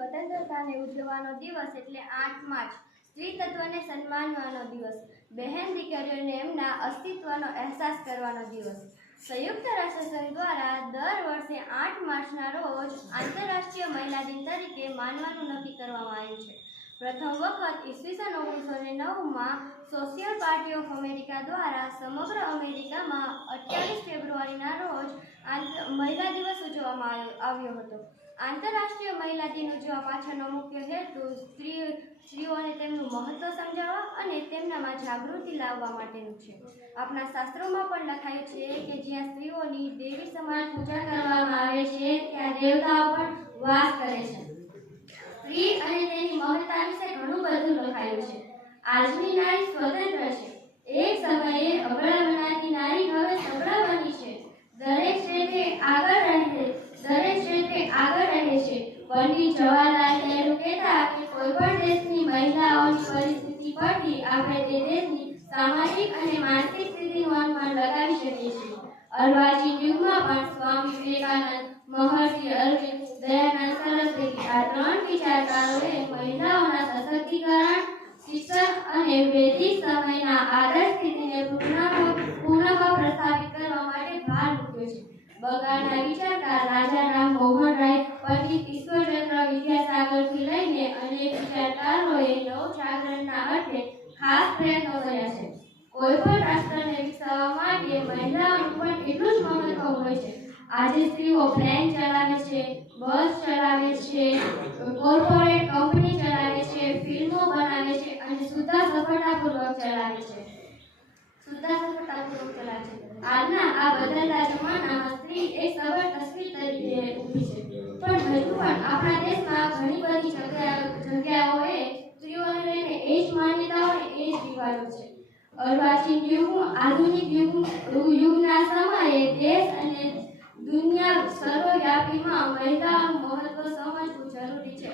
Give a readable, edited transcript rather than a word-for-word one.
સ્વતંત્રતાને ઉજવવાનો દિવસ એટલે 8 માર્ચ સ્ત્રી તત્વને સન્માનવાનો દિવસ, બહેન દીકરીઓને એમના અસ્તિત્વનો અહેસાસ કરવાનો દિવસ. સંયુક્ત રાષ્ટ્રસંઘ દ્વારા દર વર્ષે 8 માર્ચના રોજ આંતરરાષ્ટ્રીય મહિલા દિન તરીકે માનવાનું નક્કી કરવામાં આવ્યું છે. પ્રથમ વખત ઈસવીસન 1909માં સોશિયલ પાર્ટી ઓફ અમેરિકા દ્વારા સમગ્ર અમેરિકામાં 28 ફેબ્રુઆરીના રોજ મહિલા દિવસ ઉજવવામાં આવ્યો હતો. આંતરરાષ્ટ્રીય મહિલા દિન ઉજવવા પાછળનો મુખ્ય હેતુ સ્ત્રીઓને તેમનું મહત્વ સમજાવવા અને તેમનામાં જાગૃતિ લાવવા માટેનું છે. આપણા શાસ્ત્રોમાં પણ લખાયું છે કે જ્યાં સ્ત્રીઓની દેવી સમાન પૂજા કરવામાં આવે છે ત્યાં દેવતાઓ પણ વાસ કરે છે. સ્ત્રી અને તેની મહત્તા વિશે ઘણું બધું લખાયું છે. આજની નારી સ્વતંત્ર છે. એક સમયે અબળા બનાતી નારી હવે સબળા બની છે. દરેક ક્ષેત્રે આગળ રહે છે. પંડિત જવાહરલાલ નહેરુ કહેતા કે કોઈ પણ દેશની મહિલાઓની પરિસ્થિતિ પરથી આપણે તે દેશની સામાજિક અને માનસિક સ્થિતિનું અનુમાન લગાવી શકીએ છીએ. અર્વાચીન યુગમાં પણ સ્વામી વિવેકાનંદ, મહર્ષિ અરવિંદ, દયાનંદ સરસ્વતી આ ત્રણ વિચારકારોએ મહિલાઓના સશક્તિકરણ, શિક્ષણ અને વૈદિક સમયના આદર્શ સ્થિતિને પુનઃ પ્રસ્થાપિત કરવા માટે ભાર મૂક્યો છે. બંગાળના વિચારકાર રાજા રામ મોહન રાય, પંડિત ઈશ્વરચંદ્ર વિદ્યાસાગરથી લઈને અનેક વિચારકારોએ નવજાગરણના અર્થે ખાસ પ્રયત્નો કર્યા છે. કોઈ પણ રાષ્ટ્રને વિકસાવવા માટે મહિલાઓનું પણ એટલું જ મહત્વ હોય છે. આજે સ્ત્રીઓ પ્લેન ચલાવે છે, બસ ચલાવે છે, કોર્પોરેટ કંપની ચલાવે છે, ફિલ્મો બનાવે છે અને સફળતાપૂર્વક ચલાવે છે. આજના આ બદલતા જમાનામાં સ્ત્રી એક સબળ તસવીર તરીકે ઊભી છે. પણ હજુ પણ આપણા દેશમાં ઘણી બધી જગ્યાઓએ સ્ત્રીઓને લઈને એ જ માન્યતાઓ અને એ જ રિવાજો છે. અર્વાચીન આધુનિક યુગના સમયે દેશ અને દુનિયા સર્વવ્યાપીમાં મહિલાઓનું મહત્વ સમજવું જરૂરી છે.